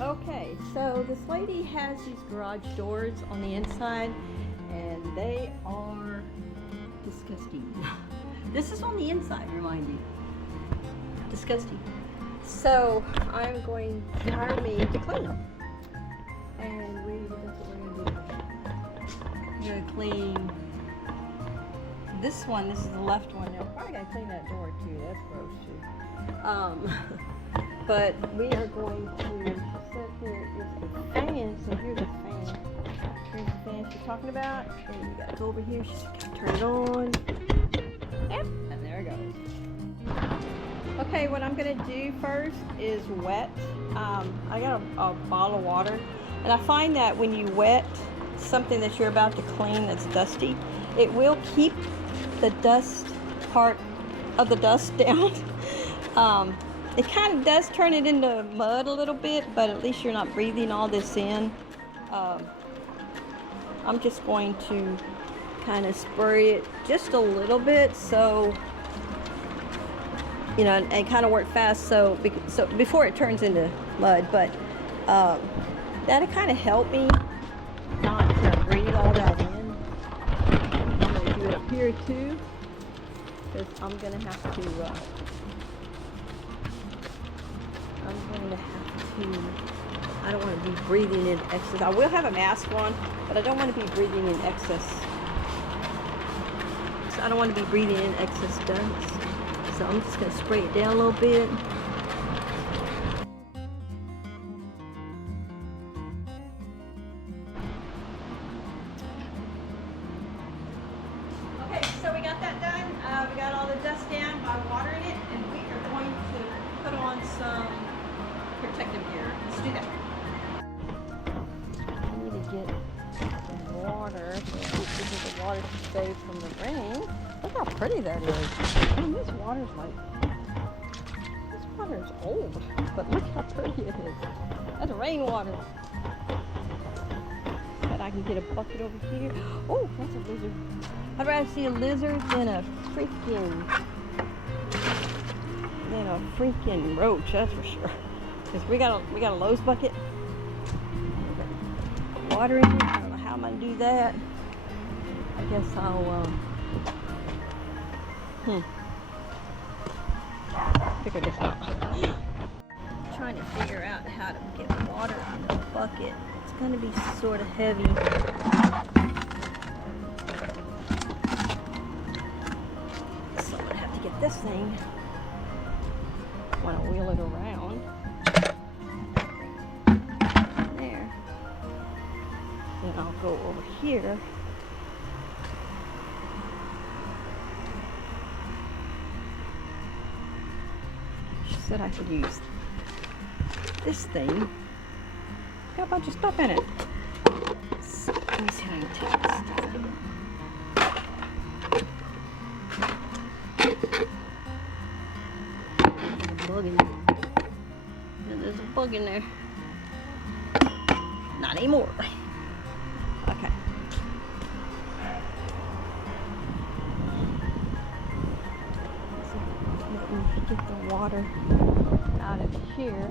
Okay, so this lady has these garage doors on the inside, and they are disgusting. This is on the inside, remind you. Disgusting. So I'm going to hire me to clean them. And that's what we're going to do. We're going to clean this one. This is the left one. Now, we're probably going to clean that door too. That's gross too. But we are going to set here is the fan. So here's the fan. Here's the fan she's talking about. And you got to go over here. She's got to turn it on. Yep. And there it goes. Okay, what I'm going to do first is wet. I got a bottle of water. And I find that when you wet something that you're about to clean that's dusty, it will keep the dust part of the dust down. It kind of does turn it into mud a little bit, but at least you're not breathing all this in. I'm just going to kind of spray it just a little bit, so you know, and kind of work fast, so before it turns into mud. But that'll kind of help me not to breathe all that in. I'm going to do it up here too, because I'm going to have to. I don't want to be breathing in excess. I will have a mask on, but I don't want to be breathing in excess. So I don't want to be breathing in excess dust. So I'm just going to spray it down a little bit. Okay, so we got that done. We got all the dust down by watering it, and we are going to put on some protective gear. Let's do that. I need to get the water. This is the water to save from the rain. Look how pretty that is. I mean, this water is old, but look how pretty it is. That's rainwater. But I can get a bucket over here. Oh, that's a lizard. I'd rather see a lizard than a freaking roach, that's for sure. Because we got a Lowe's bucket. Water in it. I don't know how I'm gonna do that. I guess I'll figure this out. I'm trying to figure out how to get water in the bucket. It's gonna be sort of heavy. So I'm gonna have to get this thing when I wheel it around. There. Then I'll go over here. She said I could use this thing. Got a bunch of stuff in it. So, let me see how I can take this stuff out. Bug in there. There's a bug in there. Not anymore. Okay. So let me get the water out of here.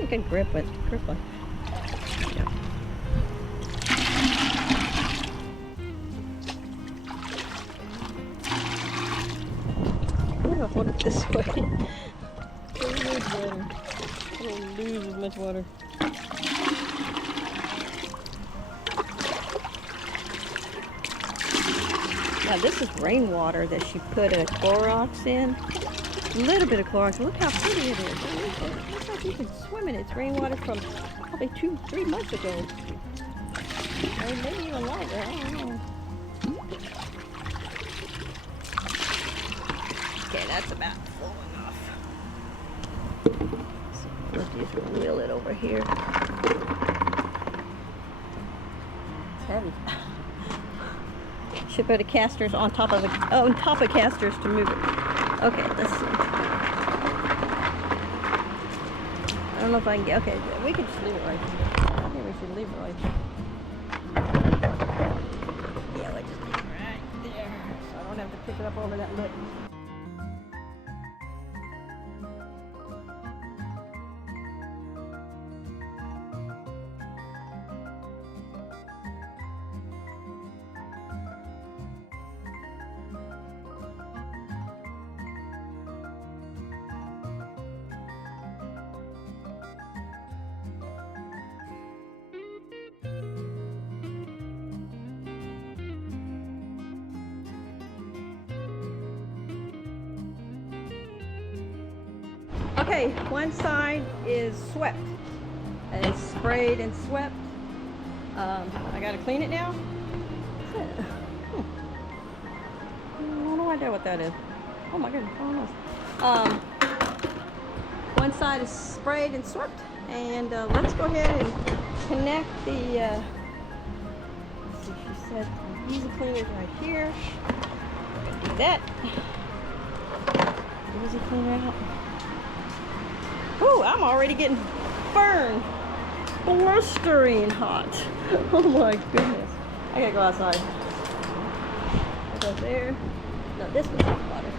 You can grip it. Yeah. I'm gonna hold it this way. I don't lose as much water. Now this is rainwater that she put a Clorox in. A little bit of Clorox. Look how pretty it is. It looks like you can swim in it. It's rainwater from probably 2-3 months ago. Or maybe even longer. I don't know. Okay, that's about full enough. So let's just wheel it over here. It's heavy. Should put the casters on top of casters to move it. Okay, let's see. I don't know if I can get. Okay, we can just leave it right here. I think we should leave it right here. Yeah, we just leave it right there, so I don't have to pick it up over that lip. Okay, one side is swept. It's sprayed and swept. I gotta clean it now. I have no idea what that is. Oh my goodness, I don't know. One side is sprayed and swept, and let's go ahead and connect the. Let's see, she said easy cleaners right here. Do that. Easy cleaner out. Ooh, I'm already getting burned. Blistering hot. Oh my goodness. I gotta go outside. Go there. No, this one's hot water.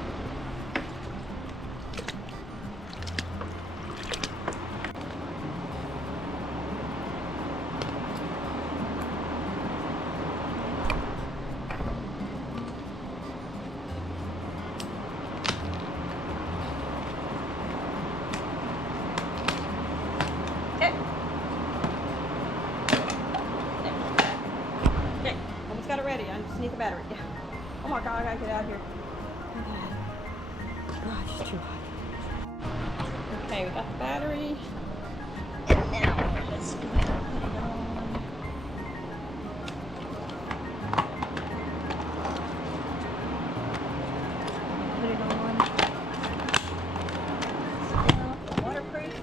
Got it ready. I just need the battery. Yeah. Oh my god, I gotta get out of here. Oh, it's just too hot. Okay, we got the battery. And now let's go ahead and put it on. Put it on. Waterproof.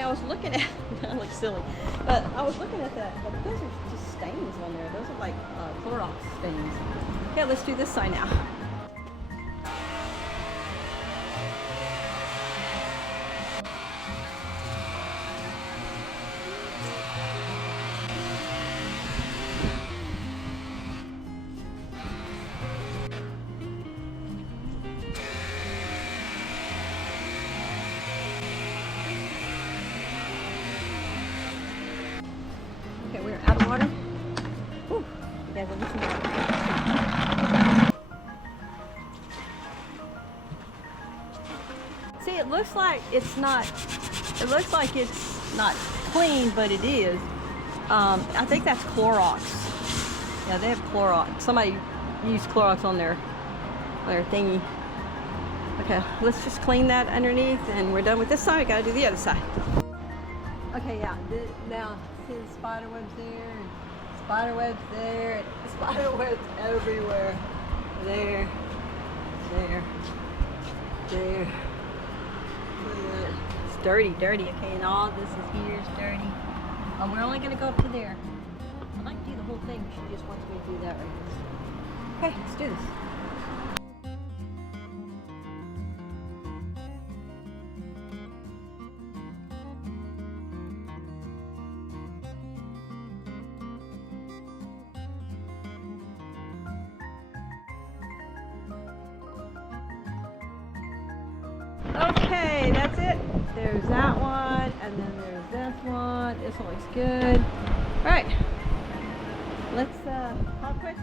I was looking at, that looks silly, but I was looking at that, but those are just stains on there. Those are like Clorox stains. Okay, let's do this side now. Okay, we're out of water. Whew, you guys will listen to that. See, it looks like it's not clean, but it is. I think that's Clorox. Yeah, they have Clorox. Somebody used Clorox on their thingy. Okay, let's just clean that underneath, and we're done with this side. We gotta do the other side. Okay, yeah. Now, see the spider webs there, and spider webs there, and spider webs everywhere. There, there, there. dirty, dirty. Okay, and all this is here is dirty. We're only gonna go up to there. I'd like to do the whole thing. She just wants me to do that right. Okay, let's do this. Okay, that's it. There's that one, and then there's this one. This one looks good. All right, let's call quits.